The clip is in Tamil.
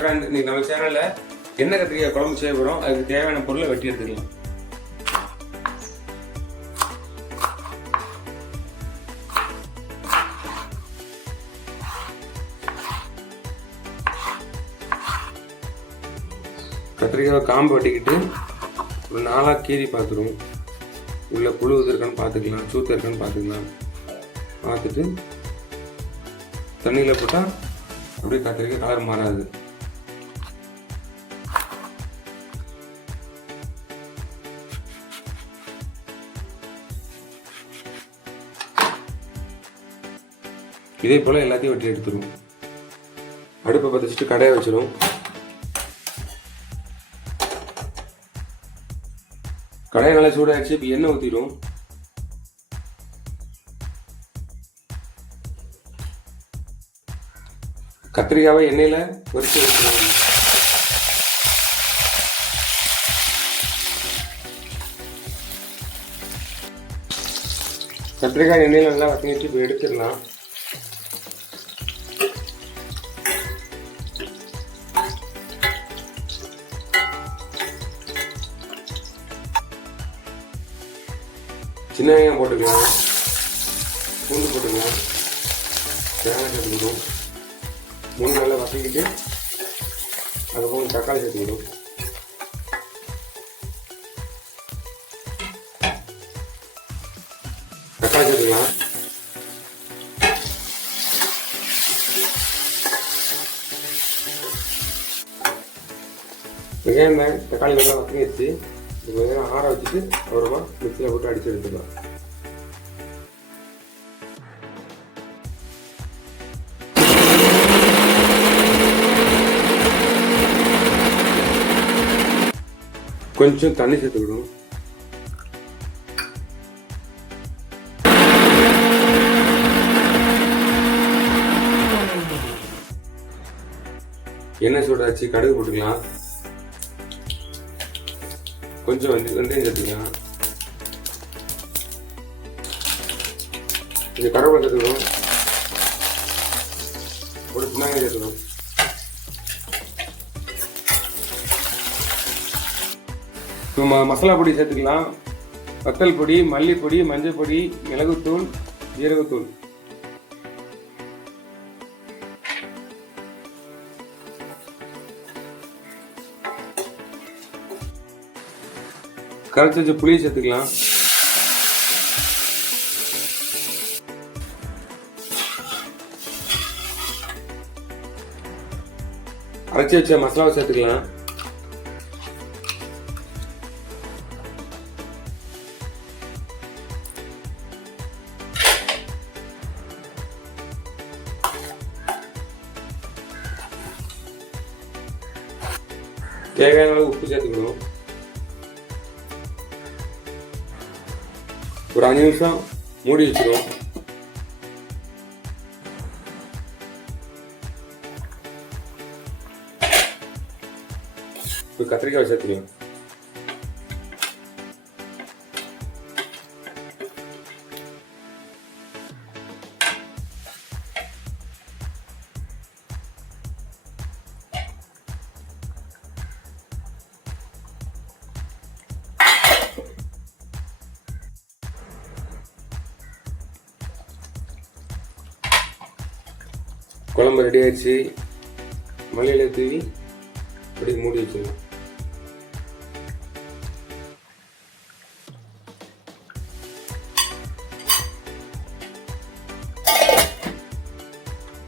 ஃப்ரெண்ட், இன்னைக்கு நம்ம சேனல்ல எண்ணெய் கத்திரிக்காய் குழம்பு செய்ய போறோம். அதுக்கு தேவையான பொருளை வெட்டி எடுத்துக்கலாம். கத்திரிக்காய் காம்பு வெட்டிக்கிட்டு ஒரு 4 கீறி பார்த்துருவோம். உள்ள புழு இருக்கான்னு பார்த்துக்கலாம், சூத்து இருக்கான்னு பார்த்துக்கலாம். பார்த்துட்டு தண்ணியில் போட்டால் அப்படியே கத்திரிக்காய் கலர் மாறாது. இதே போல் எல்லாத்தையும் வெட்டி எடுத்துருவோம். அடுப்பை பற்ற வச்சுட்டு கடாயை வச்சிடும். கடாயை நல்லா சூடாகிடுச்சு. இப்போ எண்ணெய் ஊற்றிடும். கத்திரிக்காவை எண்ணெயில் பொரிச்சு வச்சிருவோம். கத்திரிக்காய் எண்ணெயில் நல்லா வதங்கிட்டு இப்போ எடுத்துடலாம். சின்ன வெங்காயம் போட்டுக்கலாம், பூண்டு போட்டுக்கலாம், தேங்காய் சேர்த்துக்கணும். 3 நல்லா வதக்கிட்டு அதுக்கப்புறம் தக்காளி சேர்த்துக்கணும். தக்காளி சேர்த்துக்கலாம். வெங்காயம் தக்காளி நல்லா வதங்கிடுச்சு. இப்போ கொஞ்சம் நேரம் ஆற வச்சுட்டு அப்புறமா மிக்சியில் போட்டு அடிச்சு எடுத்துக்கலாம். கொஞ்சம் தண்ணி சேர்த்துக்கணும். எண்ணெய் சூடாச்சு, கடுகு போட்டுக்கலாம். கொஞ்சம் வெந்தயம் சேர்த்துக்கலாம். கொஞ்சம் கருவேப்பிலை சேர்த்துக்கணும். ஒரு சின்ன வெங்காயம் சேர்த்துக்கணும். இப்போ மசாலா பொடி சேர்த்துக்கலாம். வத்தல் பொடி, மல்லிப்பொடி, மஞ்சள் பொடி, மிளகுத்தூள், ஜீரகத்தூள். கரைச்சி வச்ச புளியை சேர்த்துக்கலாம். அரைச்சி வச்ச மசாலாவை சேர்த்துக்கலாம். தேவையான அளவு உப்பு சேர்த்துக்கணும். ஒரு 5 நிமிஷம் மூடி வச்சிடும். இப்போ கத்திரிக்காய் சேர்த்துக்கலாம். குழம்பு ரெடி ஆயிடுச்சு. மல்லியில தூவி அப்படியே மூடி வச்சிடலாம்.